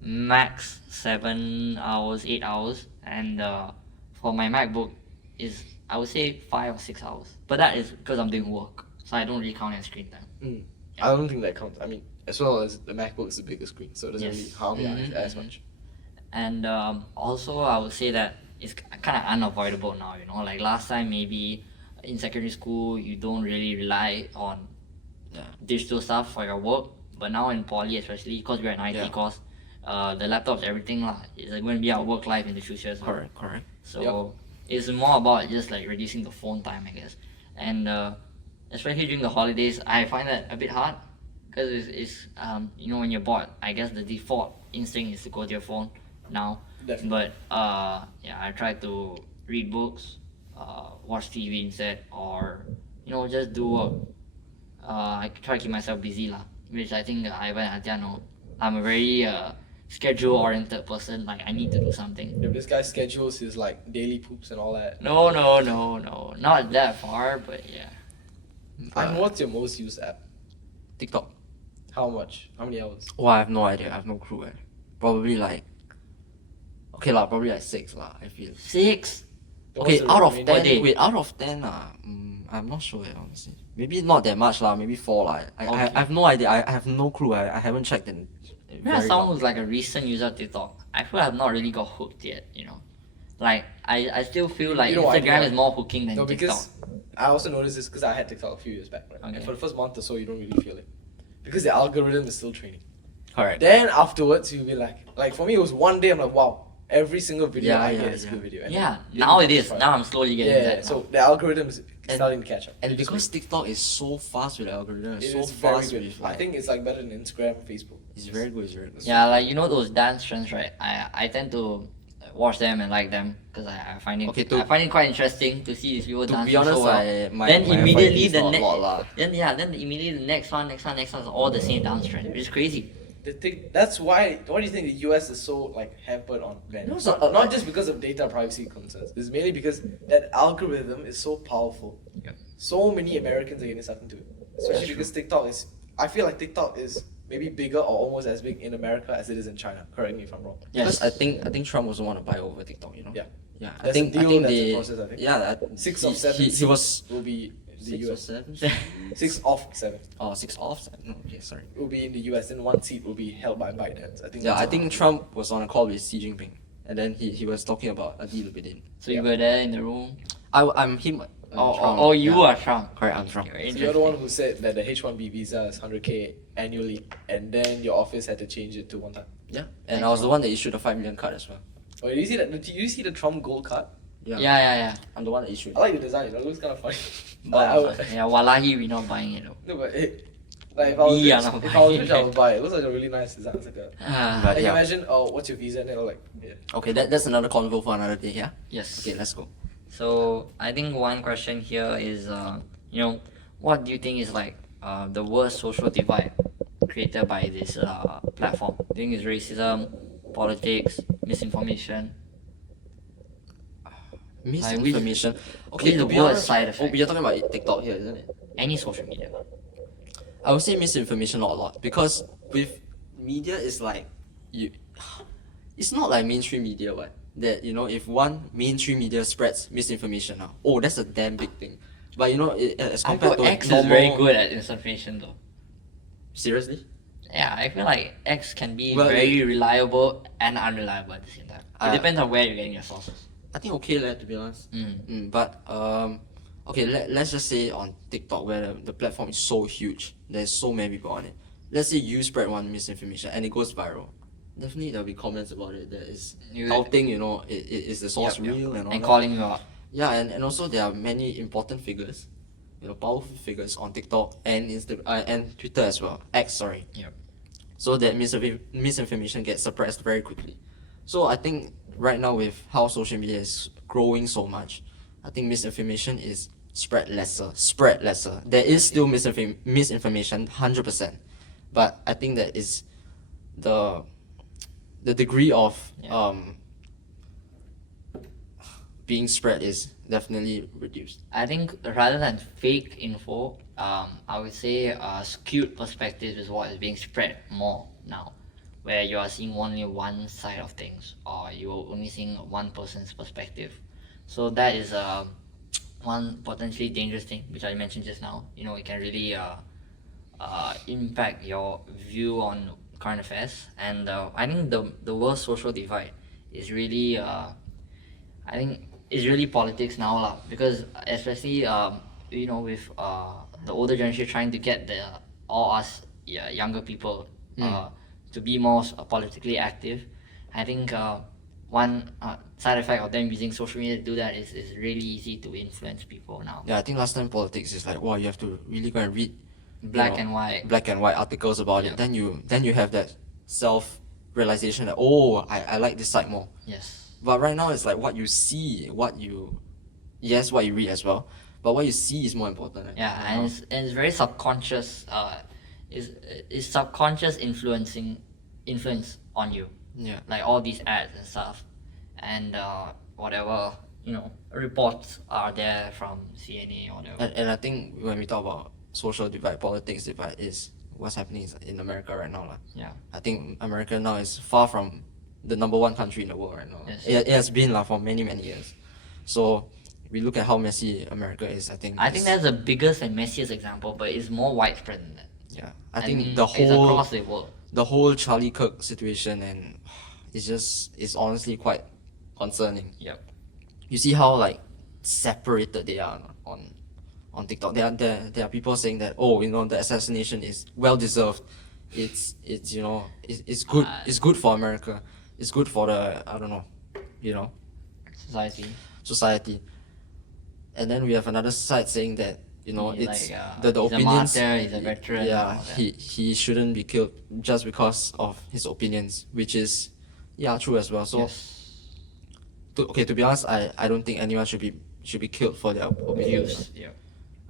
max 7 hours, 8 hours, and for my MacBook is I would say 5 or 6 hours. But that is because I'm doing work, so I don't really count as screen time. I don't think that counts. I mean, as well as the MacBook is the bigger screen, so it doesn't Yes. really harm me Mhm, as much. And also, I would say that it's kind of unavoidable now. Like last time, maybe in secondary school, you don't really rely on Yeah. digital stuff for your work. But now in poly, especially because we're an IT Yeah. course, the laptops, everything lah, is going to be our work life in the future as well. Correct. So it's more about just like reducing the phone time, I guess. And especially during the holidays, I find that a bit hard because it's when you're bored, I guess the default instinct is to go to your phone now. Definitely. But yeah, I try to read books, watch TV instead, or just do work. I try to keep myself busy lah, which I think Ivan and Adya know. I'm a very schedule-oriented person. Like I need to do something. If this guy schedules his like daily poops and all that. No, not that far, but yeah. And what's your most used app? TikTok. How much? How many hours? Oh, I have no idea. I have no clue. Probably like. Okay, lah. Probably like 6 lah. I feel. 6. Okay, What's the out of remaining? 10. day? Wait, out of 10 I'm not sure honestly. Maybe not that much lah. Maybe 4 lah. I Okay. have no idea. I have no clue. I haven't checked in. You're someone who's like a recent user of TikTok. I feel I've not really got hooked yet. Like I still feel like You know what I do, Instagram right? is more hooking than No, TikTok. because I also noticed this because I had TikTok a few years back, right? Okay. And for the first month or so, you don't really feel it because the algorithm is still training. Correct. Then afterwards, you'll be like for me, it was one day. I'm like, wow, every single video Yeah, I yeah, get is a yeah. good video. And Yeah, then now it becomes is. fun. Now I'm slowly getting Yeah, that. so the algorithm is And- starting to catch up. And You just because wait. TikTok is so fast with the algorithm, It it's so is very fast good. with I like, think it's like better than Instagram, Facebook. it's very good. It's very good. Yeah, like those dance trends, right? I tend to watch them and like them because I find it Okay, I find it quite interesting to see these people To dancing be honest, so well. my then immediately FYP is the not a next lot lah. then immediately the next one is all the same dance trend, which is crazy. The thing, that's why do you think the US is so like hampered on banning? No, so- Not just because of data privacy concerns. It's mainly because that algorithm is so powerful. Yep. So many Americans are getting sucked into it. Especially because TikTok is I feel like TikTok is maybe bigger or almost as big in America as it is in China. Correct me if I'm wrong. Because I think Trump also want to buy over TikTok. Yeah. Yeah. That's I think a deal, I think that's a they. process, I think. Yeah. 6 of 7 He was. will be in the 6 or US. 7. 6 of 7 Oh, 6 off. 7. No, okay, sorry. will be in the US, and 1 seat will be held by ByteDance. I think. Yeah, that's I how- think Trump was on a call with Xi Jinping, and then he was talking about a deal within. So you were there in the room. I'm him. Oh, you yeah. are Trump. Correct, I'm Trump. Okay, So you're the one interesting. who said that the H1B visa is 100K annually, and then your office had to change it to one time. Yeah, and I was the one that issued the 5 million card as well. Oh, did you see that? Did you see the Trump gold card? Yeah. I'm the one that issued. I like the design. It looks kind of funny. But yeah, wallahi, we're not buying it though. No, but like if I was We are rich, not if I was buying rich, I it. would buy it. It looks like a really nice design. It's like a. Ah, But Like yeah. imagine, oh, what's your visa? And then I'm like, yeah. Okay, that's another convo for another day. Yeah. yes. Okay, let's go. So I think one question here is, what do you think is like the worst social divide created by this platform. I think it's racism, politics, misinformation. Misinformation. Okay, which to is be the worst honest, side oh, effect. you're talking about TikTok here, isn't it? Any social media. I would say misinformation not a lot because with media it's like you, it's not like mainstream media, what that if one mainstream media spreads misinformation now, oh that's a damn big thing. But as I compared feel to X normal, is very good at misinformation though. seriously, Yeah, I feel like X can be Well, very reliable and unreliable at the same time. It I- depends on where you're getting your sources. I think okay lah, to be honest. Mm. But okay, let's just say on TikTok where the platform is so huge, there's so many people on it. Let's say you spread one misinformation and it goes viral. Definitely there'll be comments about it that is You- doubting, is the source Yep, yep. real and all And that. calling you out. Yeah, and also there are many important figures, powerful figures on TikTok and and Twitter as well. X, sorry. Yep. So that misinformation gets suppressed very quickly. So I think right now with how social media is growing so much, I think misinformation is spread lesser. There is still misinformation, 100%, but I think that is the degree of Yeah. being spread is definitely reduced. I think rather than fake info, I would say skewed perspective is what is being spread more now, where you are seeing only one side of things, or you're only seeing one person's perspective. So that is one potentially dangerous thing, which I mentioned just now. It can really impact your view on current affairs, and I think the worst social divide is really I think it's really politics now lah, because especially with the older generation trying to get all us younger people to be more politically active. I think one side effect of them using social media to do that is really easy to influence people now. Yeah, I think last time politics is like, wow, you have to really go and read Black and white. black and white articles about Yeah. it. Then you have that self realization that, oh, I like this side more. Yes. But right now it's like what you see, what you read as well, but what you see is more important. Right? Yeah, and it's very subconscious. Is subconscious influence on you. Yeah. Like all these ads and stuff, and whatever reports are there from CNA or whatever. And I think when we talk about social divide, politics divide, is what's happening in America right now. Yeah. I think America now is far from the number one country in the world right now. Yes. It has been for many, many years. So we look at how messy America is, I think That's the biggest and messiest example, but it's more widespread than that. yeah. I And think the it's whole across the world. the whole Charlie Kirk situation, and it's honestly quite concerning. Yep. You see how separated they are on TikTok. There are people saying that, oh, the assassination is well deserved. It's good. It's good for America. It's good for the I don't know, society. And then we have another side saying that it's he's the a opinions. martyr, he's a veteran and Yeah, all that. he shouldn't be killed just because of his opinions, which is true as well. So Yes. to be honest, I don't think anyone should be killed for their opinions. Views. Yeah.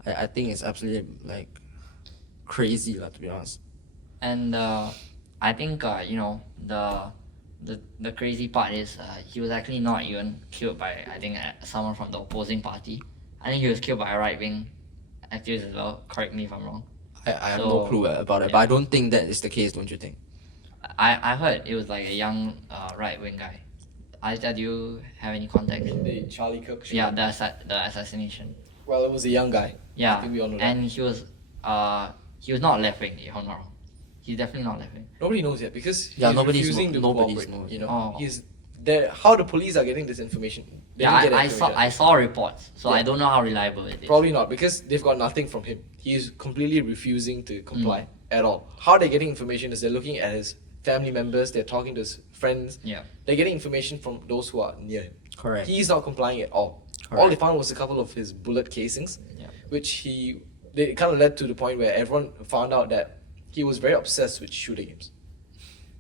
I think it's absolutely crazy to be honest. And I think the crazy part is he was actually not even killed by someone from the opposing party. I think he was killed by a right wing activist as well. Correct me if I'm wrong. I have no So, clue about it, but I don't think that is the case, don't you think? I heard it was like a young right wing guy. Do you have any context? The Charlie Kirk show. Yeah, the assassination. Well, it was a young guy. Yeah, I think we all know that. and he was not left wing. If I'm not wrong, he's definitely not left wing. Nobody knows yet because he's nobody's refusing to nobody's cooperate. knows. Oh. He's there. How the police are getting this information? They Yeah, didn't get I information. saw reports, so Yeah. I don't know how reliable it is. Probably not because they've got nothing from him. He's completely refusing to comply Mm. at all. How they're getting information is they're looking at his family members. They're talking to his friends. Yeah. They're getting information from those who are near him. Correct. He's not complying at all. All Correct. they found was a couple of his bullet casings, Yeah. which they kind of led to the point where everyone found out that he was very obsessed with shooting games.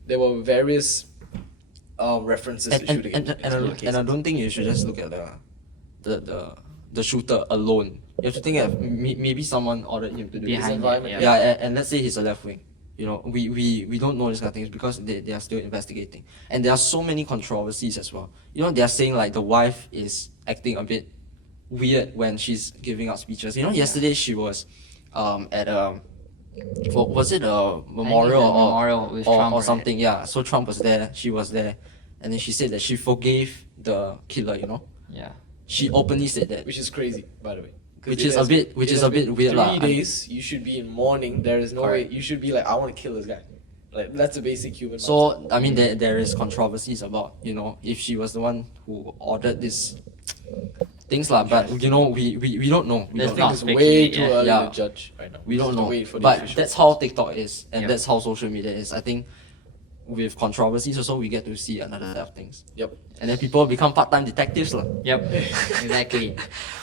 There were various references to shooting games. And I don't think you should just look at the shooter alone. You have to think that maybe someone ordered him to do this. Behind it, environment. yeah. And let's say he's a left wing. You know, we don't know these kind of things because they are still investigating. And there are so many controversies as well. You know, they are saying like the wife is acting a bit weird when she's giving out speeches. You know, yesterday she was at a was it a memorial a memorial with Trump, or right? something? Yeah. So Trump was there, she was there, and then she said that she forgave the killer. You know, Yeah. she openly said that, Which is crazy, by the way. 'Cause which it is a has- bit it which is has a bit been weird, 3 lah. days, you should be in mourning. There is no way Correct. you should be like, I want to kill this guy. Like that's a basic human. mindset. So I mean, there is controversies about, you know, if she was the one who ordered this things lah. But you know, we don't know. We There's don't I think know. it's speculate, way too yeah. early Yeah. to judge right now. We Just don't to know. wait for the But official. that's how TikTok is, and Yep. that's how social media is. I think with controversies also, we get to see another set of things, Yep. and then people become part-time detectives lah. Yep. Exactly.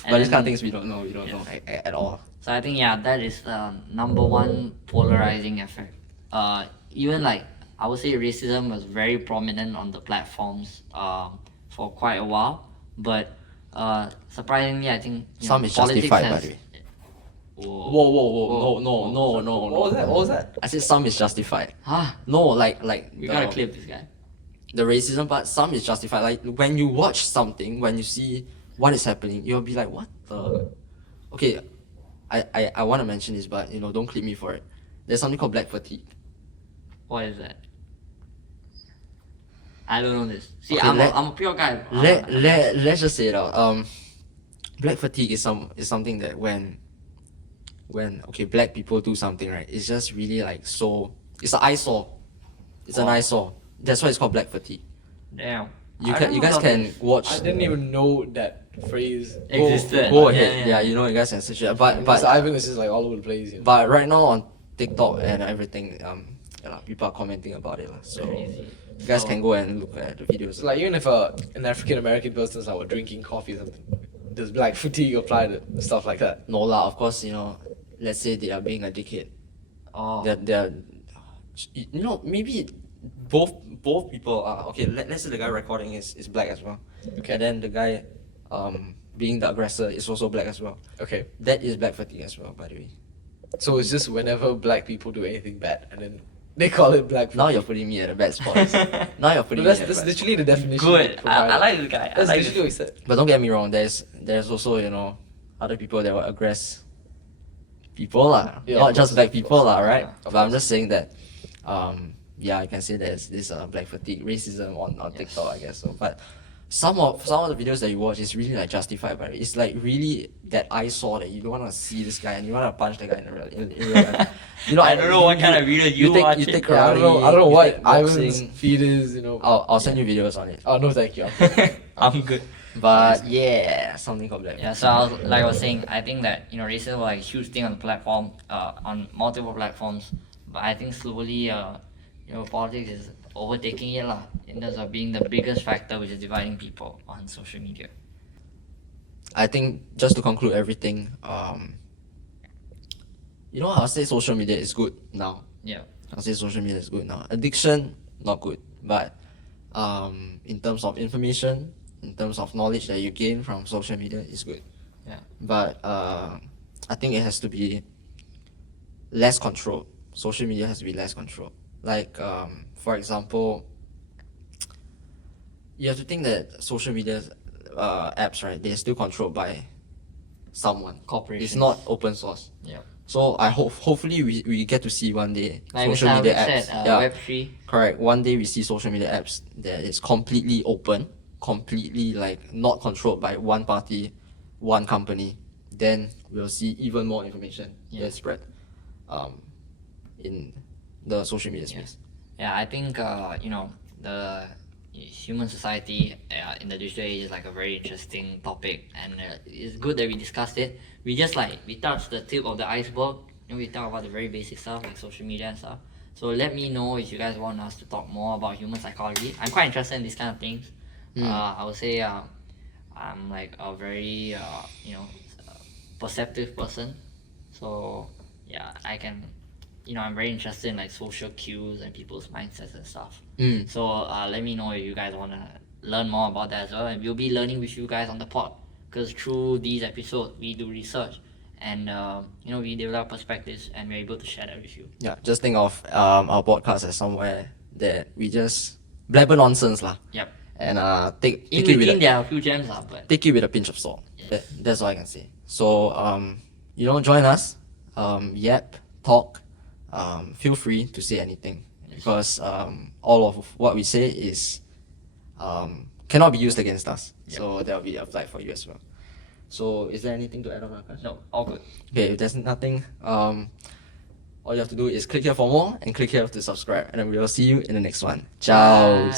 But these kind of And- things we don't know. We don't know at all. So I think that is the number one polarizing effect. Even like I would say racism was very prominent on the platforms for quite a while, but surprisingly, I think Some is politics justified, by has- the way. Whoa. Whoa! No! What was that? What was that? I said some is justified. Huh? No, like We gotta clip this guy. the racism part, some is justified. Like when you watch something, when you see what is happening, you'll be like, what the? Okay, I want to mention this, but you know, don't clip me for it. There's something called black fatigue. What is that? I don't know this. See, Okay, I'm a pure guy. Let's just say it out. Black fatigue is something that when okay, black people do something, right, it's just really like, so it's an eyesore. It's an Oh. eyesore. That's why it's called black fatigue. Damn. You I can you don't guys know can this. watch. I didn't even know that phrase Existed. Go Yeah, ahead. yeah. Yeah, you know, you guys can search it. But But Ivan is just like all over the place. You know? but right now on TikTok and everything, yeah, lah, people are commenting about it, lah. So Crazy. you guys So- can go and look at the videos. So like even if an African American person is like drinking coffee or something, does black fatigue apply to stuff like that? No lah, of course, you know, let's say they are being a dickhead. Oh. They're you know, maybe both people are okay. Let's say the guy recording is black as well. Okay. And then the guy being the aggressor is also black as well. Okay. That is black fatigue as well, by the way. So it's just whenever black people do anything bad, and then they call it black. Now fatigue. you're putting me at a bad spot. Now you're putting No, that's me at a that's bad literally the definition. Good. I provided. like this guy. I That's like literally what he said. But don't get me wrong, there's also, you know, other people that will aggress people lah. Yeah, Not of just course, black of people course. lah, right? Yeah, of But I'm course. just saying that yeah, I can say there's this black fatigue, racism on Yes. TikTok, I guess so. But some of the videos that you watch is really like justified by it. It's like really that eyesore that you don't want to see this guy and you want to punch the guy in real life. You know, I don't know what kind of video you take watching. take Yeah, I karate. don't know you what take Ivan's boxing. feed is. You know. I'll send you videos on it. Oh no, thank you. I'm good. But yeah, something called black. Yeah, so I was saying, I think that racism was like a huge thing on the platform, on multiple platforms. But I think slowly, politics is overtaking it lah, in terms of being the biggest factor which is dividing people on social media. I think just to conclude everything, you know, I'll say social media is good now. Yeah. I'll say social media is good now. Addiction, not good. But in terms of information, in terms of knowledge that you gain from social media, is good. Yeah. But I think it has to be less controlled. Social media has to be less controlled. Like, for example, you have to think that social media apps, right, they're still controlled by someone. Corporations. It's not open source. Yeah. So I hopefully we get to see one day Like social Mr. media Alvin apps. said, Yeah, Web3. correct. One day we see social media apps that is completely open, completely like not controlled by one party, one company. Then we'll see even more information Yeah. that spread in the social media Yeah. space. Yeah, I think the human society in the digital age is like a very interesting topic, and it's good that we discussed it. We just we touched the tip of the iceberg, and we talk about the very basic stuff like social media and stuff. So let me know if you guys want us to talk more about human psychology. I'm quite interested in these kind of things. I would say I'm like a very perceptive person, so yeah, I can. I'm very interested in like social cues and people's mindsets and stuff. So let me know if you guys want to learn more about that as well, and we'll be learning with you guys on the pod, because through these episodes we do research and we develop perspectives and we're able to share that with you. Yeah, just think of our podcast as somewhere that we just blabber nonsense lah. Yep. And In take it with between, a, there are a few gems, but take it with a pinch of salt. Yes. That's all I can say. So join us, yap, talk, feel free to say anything, because all of what we say is cannot be used against us. Yep. So that will be applied for you as well. So is there anything to add on, Aakash? no, all good. Okay, if there's nothing, all you have to do is click here for more and click here to subscribe, and then we will see you in the next one. Ciao. Bye.